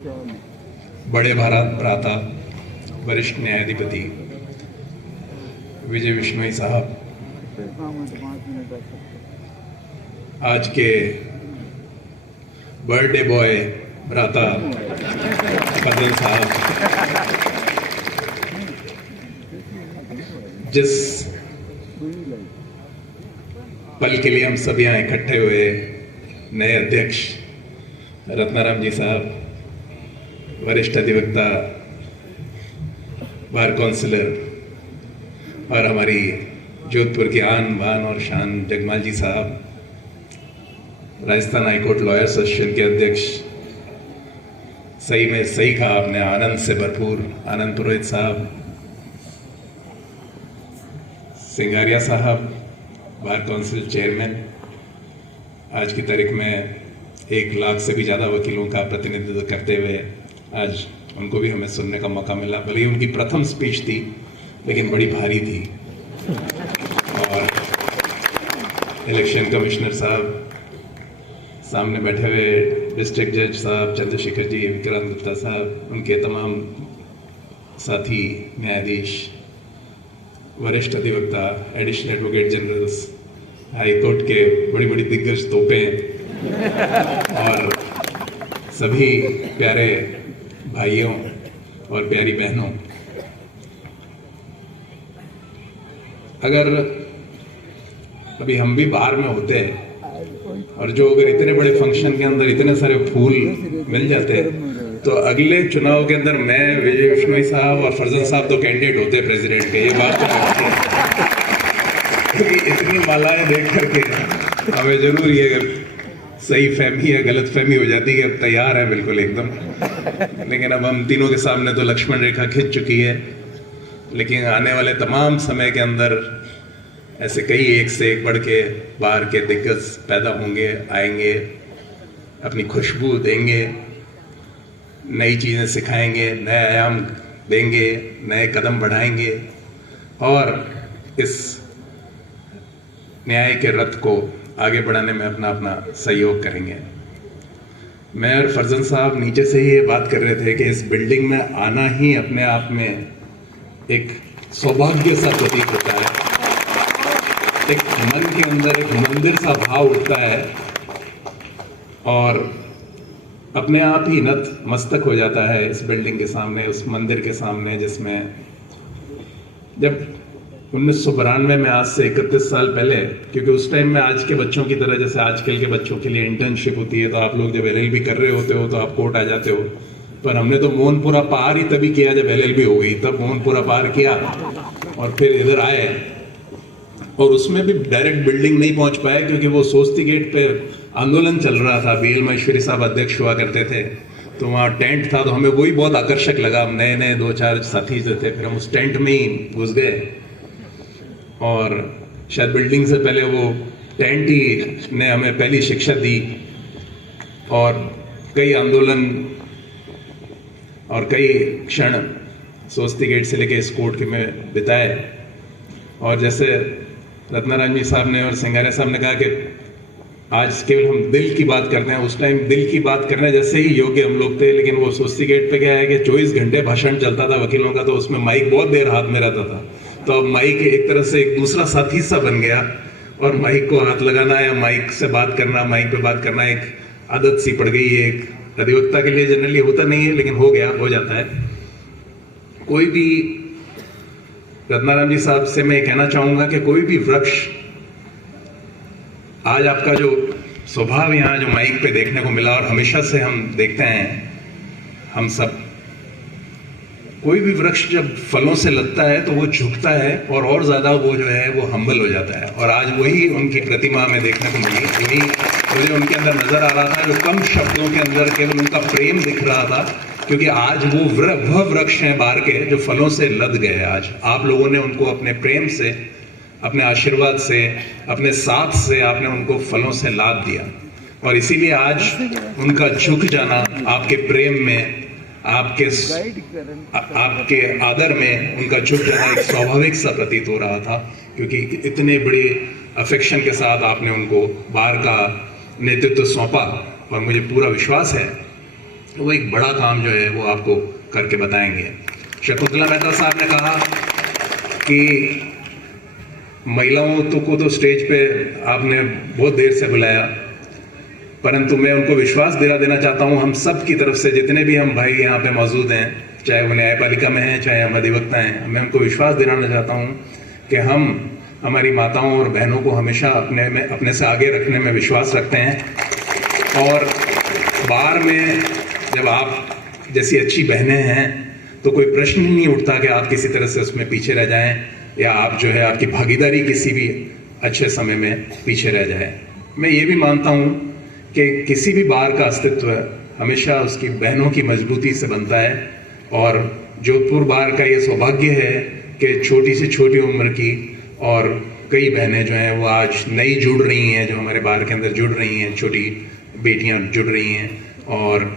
बड़े भारत भ्राता वरिष्ठ न्यायाधिपति विजय बिश्नोई साहब, आज के बर्थडे बॉय भ्राता फजल साहब, जिस पल के लिए हम सब यहाँ इकट्ठे हुए, नए अध्यक्ष रत्नाराम जी साहब, वरिष्ठ अधिवक्ता, बार काउंसिलर और हमारी जोधपुर की आन बान और शान जगमाल जी साहब, राजस्थान हाईकोर्ट लॉयर्स एसोसिएशन के अध्यक्ष, सही में सही कहा आपने, आनंद से भरपूर आनंद पुरोहित साहब, सिंगारिया साहब, बार काउंसिल चेयरमैन, आज की तारीख में 1 लाख से भी ज़्यादा वकीलों का प्रतिनिधित्व करते हुए आज उनको भी हमें सुनने का मौका मिला। भले ही उनकी प्रथम स्पीच थी लेकिन बड़ी भारी थी। और इलेक्शन कमिश्नर साहब, सामने बैठे हुए डिस्ट्रिक्ट जज साहब चंद्रशेखर जी, विक्रांत गुप्ता साहब, उनके तमाम साथी न्यायाधीश, वरिष्ठ अधिवक्ता, additional advocate generals, high court के बड़ी बड़ी दिग्गज तोपें और सभी प्यारे भाइयों और प्यारी बहनों, अगर अभी हम भी बाहर में होते और जो अगर इतने बड़े फंक्शन के अंदर इतने सारे फूल मिल जाते तो अगले चुनाव के अंदर मैं, विजय बिश्नोई साहब और फरजन साहब तो कैंडिडेट होते प्रेसिडेंट के। ये बात तो इतनी मालाएं देख करके हमें जरूर ये सही फहमी या गलत फहमी हो जाती है कि अब तैयार है बिल्कुल एकदम। लेकिन अब हम तीनों के सामने तो लक्ष्मण रेखा खिंच चुकी है, लेकिन आने वाले तमाम समय के अंदर ऐसे कई एक से एक बढ़ के बाहर के दिग्गज पैदा होंगे, आएंगे, अपनी खुशबू देंगे, नई चीज़ें सिखाएंगे, नए आयाम देंगे, नए कदम बढ़ाएंगे और इस न्याय के रथ को आगे बढ़ाने में अपना अपना सहयोग करेंगे। मैं और फरजन साहब नीचे से ही ये बात कर रहे थे कि इस बिल्डिंग में आना ही अपने आप में एक सौभाग्य सा प्रतीक होता है, एक मन के अंदर एक मंदिर सा भाव उठता है और अपने आप ही नत मस्तक हो जाता है इस बिल्डिंग के सामने, उस मंदिर के सामने, जिसमें जब 1992 में, आज से 31 साल पहले, क्योंकि उस टाइम में आज के बच्चों की तरह जैसे आजकल के बच्चों के लिए इंटर्नशिप होती है तो आप लोग जब LLB कर रहे होते हो तो आप कोर्ट आ जाते हो, पर हमने तो मोहनपुरा पार ही तभी किया जब LLB हो गई, तब मोहनपुरा पार किया और फिर इधर आए और उसमें भी डायरेक्ट बिल्डिंग नहीं पहुंच पाए क्योंकि वो सोस्ती गेट पे आंदोलन चल रहा था। BL महेश्वरी साहब अध्यक्ष हुआ करते थे तो वहाँ टेंट था, तो हमें वही बहुत आकर्षक लगा। हम नए नए 2-4 साथी जो थे, फिर हम उस टेंट में ही घुस गए और शायद बिल्डिंग से पहले वो टेंट ही ने हमें पहली शिक्षा दी और कई आंदोलन और कई क्षण सोस्ती गेट से लेके इस कोर्ट के में बिताए। और जैसे रत्नाराम जी साहब ने और सिंगारिया साहब ने कहा कि आज केवल हम दिल की बात करते हैं, उस टाइम दिल की बात करने जैसे ही योग्य हम लोग थे, लेकिन वो सोस्ती गेट पे क्या है कि 24 घंटे भाषण चलता था वकीलों का, तो उसमें माइक बहुत देर हाथ में रहता था, तो अब माइक एक तरह से एक दूसरा साथी सा बन गया और माइक को हाथ लगाना या माइक से बात करना, माइक पे बात करना एक आदत सी पड़ गई है। एक अधिवक्ता के लिए जनरली होता नहीं है लेकिन हो गया, हो जाता है। कोई भी, रत्नाराम जी साहब से मैं कहना चाहूंगा कि कोई भी वृक्ष, आज आपका जो स्वभाव यहाँ जो माइक पे देखने को मिला और हमेशा से हम देखते हैं, हम सब, कोई भी वृक्ष जब फलों से लगता है तो वो झुकता है और ज्यादा वो जो है वो हम्बल हो जाता है। और आज वही उनकी प्रतिमा में देखने को मिली, वही मुझे उनके अंदर नजर आ रहा था, जो कम शब्दों के अंदर केवल उनका प्रेम दिख रहा था, क्योंकि आज वो वह वृक्ष हैं बाहर के जो फलों से लद गए। आज आप लोगों ने उनको अपने प्रेम से, अपने आशीर्वाद से, अपने साथ से आपने उनको फलों से लाद दिया और इसीलिए आज उनका झुक जाना आपके प्रेम में, आपके आदर में उनका झुक जाना एक स्वाभाविक सा प्रतीत हो रहा था, क्योंकि इतने बड़े अफेक्शन के साथ आपने उनको बार का नेतृत्व सौंपा और मुझे पूरा विश्वास है वो एक बड़ा काम जो है वो आपको करके बताएंगे। शकुंतला मेहता साहब ने कहा कि महिलाओं को तो स्टेज पे आपने बहुत देर से बुलाया, परंतु मैं उनको विश्वास दिला देना चाहता हूँ हम सब की तरफ से, जितने भी हम भाई यहाँ पे मौजूद हैं, चाहे वो न्यायपालिका में हैं चाहे हम अधिवक्ता हैं, मैं उनको विश्वास दिलाना चाहता हूँ कि हम हमारी माताओं और बहनों को हमेशा अपने से आगे रखने में विश्वास रखते हैं। और बार में जब आप जैसी अच्छी बहनें हैं तो कोई प्रश्न ही नहीं उठता कि आप किसी तरह से उसमें पीछे रह जाएं या आप जो है आपकी भागीदारी किसी भी अच्छे समय में पीछे रह जाए। मैं ये भी मानता हूँ कि किसी भी बार का अस्तित्व हमेशा उसकी बहनों की मजबूती से बनता है, और जोधपुर बार का ये सौभाग्य है कि छोटी से छोटी उम्र की और कई बहनें जो हैं वो आज नई जुड़ रही हैं, जो हमारे बार के अंदर जुड़ रही हैं, छोटी बेटियां जुड़ रही हैं। और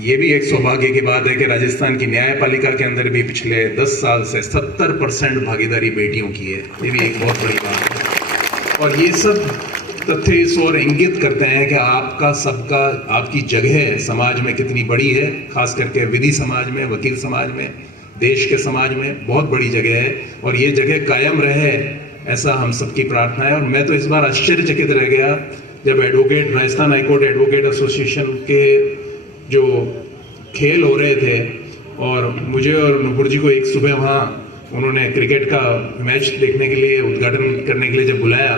ये भी एक सौभाग्य की बात है कि राजस्थान की न्यायपालिका के अंदर भी पिछले 10 साल से 70% भागीदारी बेटियों की है। ये भी एक बहुत बड़ी बात है, और ये सब तथ्य इस ओर इंगित करते हैं कि आपका सबका आपकी जगह समाज में कितनी बड़ी है, खास करके विधि समाज में, वकील समाज में, देश के समाज में बहुत बड़ी जगह है, और ये जगह कायम रहे ऐसा हम सबकी प्रार्थना है। और मैं तो इस बार आश्चर्यचकित रह गया जब advocate Rajasthan high court advocate association के जो खेल हो रहे थे और मुझे और नुपुर जी को एक सुबह वहाँ उन्होंने क्रिकेट का मैच देखने के लिए, उद्घाटन करने के लिए जब बुलाया,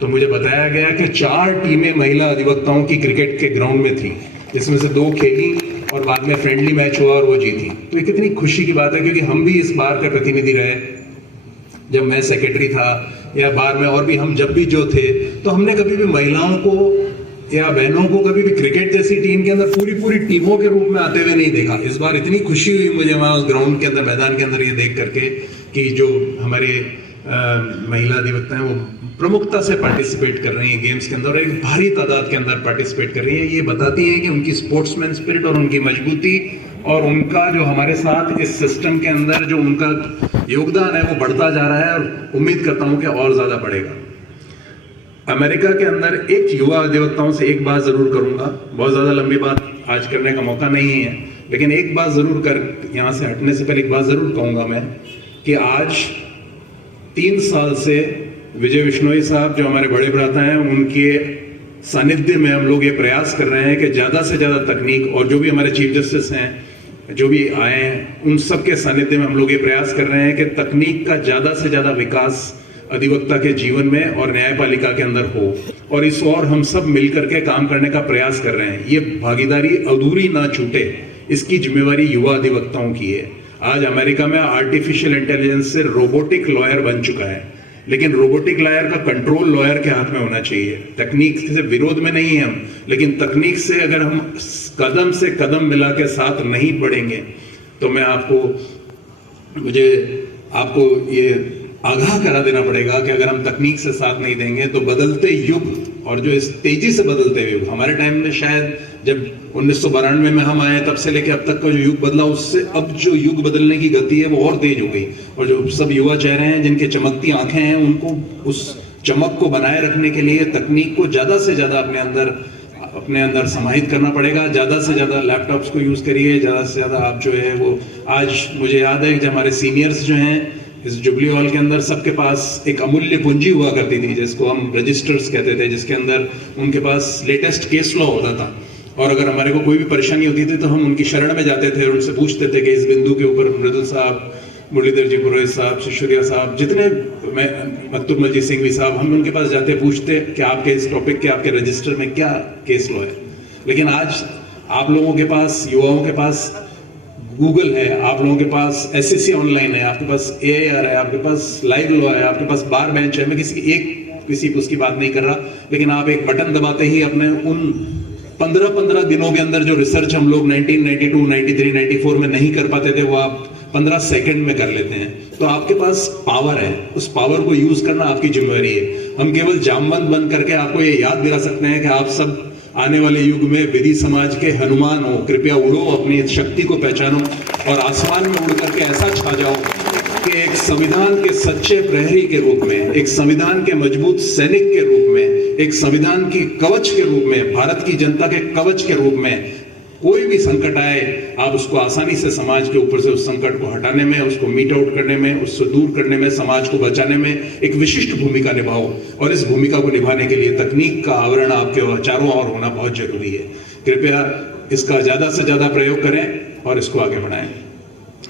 तो मुझे बताया गया कि 4 टीमें महिला अधिवक्ताओं की क्रिकेट के ग्राउंड में थी, जिसमें से 2 खेली और बाद में फ्रेंडली मैच हुआ और वो जीती। तो ये कितनी खुशी की बात है, क्योंकि हम भी इस बार के प्रतिनिधि रहे। जब मैं सेक्रेटरी था या बार में और भी हम जब भी जो थे, तो हमने कभी भी महिलाओं को या बहनों को कभी भी क्रिकेट जैसी टीम के अंदर पूरी टीमों के रूप में आते हुए नहीं देखा। इस बार इतनी खुशी हुई मुझे वहां उस ग्राउंड के अंदर, मैदान के अंदर ये देख करके कि जो हमारे महिला अधिवक्ता हैं वो प्रमुखता से पार्टिसिपेट कर रही हैं गेम्स के अंदर, और एक भारी तादाद के अंदर पार्टिसिपेट कर रही है। ये बताती है कि उनकी स्पोर्ट्समैन स्पिरिट और उनकी मजबूती और उनका जो हमारे साथ इस सिस्टम के अंदर जो उनका योगदान है वो बढ़ता जा रहा है, और उम्मीद करता हूं कि और ज्यादा बढ़ेगा। अमेरिका के अंदर एक युवा अधिवक्ताओं से एक बात जरूर करूंगा, बहुत ज्यादा लंबी बात आज करने का मौका नहीं है, लेकिन एक बात जरूर कर यहां से हटने से पहले एक बात जरूर कहूंगा मैं कि आज 3 साल से विजय विश्नोई साहब जो हमारे बड़े भ्राता हैं, उनके सानिध्य में हम लोग ये प्रयास कर रहे हैं कि ज्यादा से ज्यादा तकनीक, और जो भी हमारे चीफ जस्टिस हैं जो भी आए हैं उन सब के सानिध्य में हम लोग ये प्रयास कर रहे हैं कि तकनीक का ज्यादा से ज्यादा विकास अधिवक्ता के जीवन में और न्यायपालिका के अंदर हो, और इस ओर हम सब मिलकर के काम करने का प्रयास कर रहे हैं। ये भागीदारी अधूरी ना छूटे, इसकी जिम्मेवारी युवा अधिवक्ताओं की है। आज अमेरिका में आर्टिफिशियल इंटेलिजेंस से रोबोटिक लॉयर बन चुका है, लेकिन रोबोटिक लॉयर का कंट्रोल लॉयर के हाथ में होना चाहिए। तकनीक से विरोध में नहीं है हम, लेकिन तकनीक से अगर हम कदम से कदम मिला के साथ नहीं बढ़ेंगे तो मुझे आपको ये आगाह करा देना पड़ेगा कि अगर हम तकनीक से साथ नहीं देंगे तो बदलते युग, और जो इस तेजी से बदलते हुए युग, हमारे टाइम में शायद जब 1992 में हम आए तब से लेकर अब तक का जो युग बदला, उससे अब जो युग बदलने की गति है वो और तेज हो गई। और जो सब युवा चेहरे हैं जिनके चमकती आंखें हैं, उनको उस चमक को बनाए रखने के लिए तकनीक को ज्यादा से ज्यादा अपने अंदर समाहित करना पड़ेगा। ज्यादा से ज्यादा लैपटॉप्स को यूज करिए, ज्यादा से ज्यादा आप जो है वो, आज मुझे याद है कि हमारे सीनियर्स जो हैं इस जुबली हॉल के अंदर सबके पास एक अमूल्य पूंजी हुआ करती थी, जिसको हम रजिस्टर्स कहते थे, जिसके अंदर उनके पास लेटेस्ट केस लॉ होता था, और अगर हमारे को कोई भी परेशानी होती थी तो हम उनकी शरण में जाते थे और उनसे पूछते थे कि इस बिंदु के ऊपर मृदुल साहब, मुरलीधर जी पुरोहित साहब, सिशोदिया साहब, जितने मकतूम जी सिंघवी साहब, हम उनके पास जाते पूछते कि आपके इस टॉपिक के आपके रजिस्टर में क्या केस लॉ है। लेकिन आज आप लोगों के पास, युवाओं के पास गूगल है, आप लोगों के पास SCC ऑनलाइन है, आपके पास AIR है, आपके पास लाइव लॉ है, आपके पास बार बेंच है। मैं किसी उसकी बात नहीं कर रहा, लेकिन आप एक बटन दबाते ही अपने उन 15 दिनों के अंदर जो रिसर्च हम लोग 1992, 93, 94 में नहीं कर पाते थे, वो आप 15 सेकंड में कर लेते हैं। तो आपके पास पावर है, उस पावर को यूज करना आपकी जिम्मेवारी है। हम केवल जामबंद बंद करके आपको ये याद दिला सकते हैं कि आप सब आने वाले युग में विधि समाज के हनुमान हो, कृपया उड़ो, अपनी शक्ति को पहचानो और आसमान में उड़ करके ऐसा छा जाओ कि एक संविधान के सच्चे प्रहरी के रूप में, एक संविधान के मजबूत सैनिक के रूप में, एक संविधान की कवच के रूप में, भारत की जनता के कवच के रूप में कोई भी संकट आए आप उसको आसानी से समाज के ऊपर से उस संकट को हटाने में, उसको मीट आउट करने में, उससे दूर करने में, समाज को बचाने में एक विशिष्ट भूमिका निभाओ। और इस भूमिका को निभाने के लिए तकनीक का आवरण आपके चारों ओर होना बहुत जरूरी है। कृपया इसका ज्यादा से ज्यादा प्रयोग करें और इसको आगे बढ़ाएं।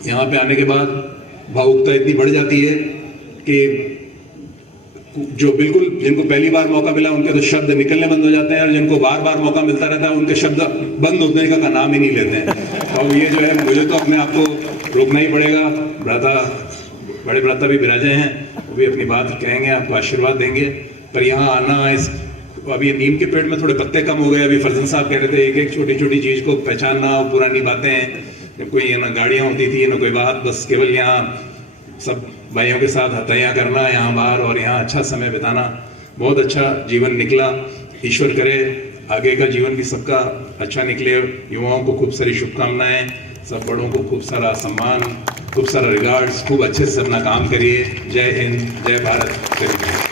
यहाँ पे आने के बाद भावुकता इतनी बढ़ जाती है कि जो बिल्कुल जिनको पहली बार मौका मिला उनके तो शब्द निकलने बंद हो जाते हैं, और जिनको बार बार मौका मिलता रहता है उनके शब्द बंद होने का नाम ही नहीं लेते हैं। और ये जो है मुझे तो अपने आप को रोकना ही पड़ेगा। बड़े भ्राता भी विराजे हैं, वो भी अपनी बात कहेंगे, आपको आशीर्वाद देंगे। पर यहाँ आना, इस अभी नीम के पेड़ में थोड़े पत्ते कम हो गए। अभी फरजन साहब कह रहे थे एक एक छोटी छोटी चीज को पहचानना, पुरानी बातें, कोई ना गाड़ियां होती थी ना कोई बात, बस केवल यहाँ सब भाइयों के साथ हथैया करना यहाँ बाहर और यहाँ अच्छा समय बिताना, बहुत अच्छा जीवन निकला। ईश्वर करे आगे का जीवन भी सबका अच्छा निकले। युवाओं को खूब सारी शुभकामनाएं, सब बड़ों को खूब सारा सम्मान, खूब सारा रिगार्ड्स, खूब अच्छे से अपना काम करिए। जय हिंद, जय भारत।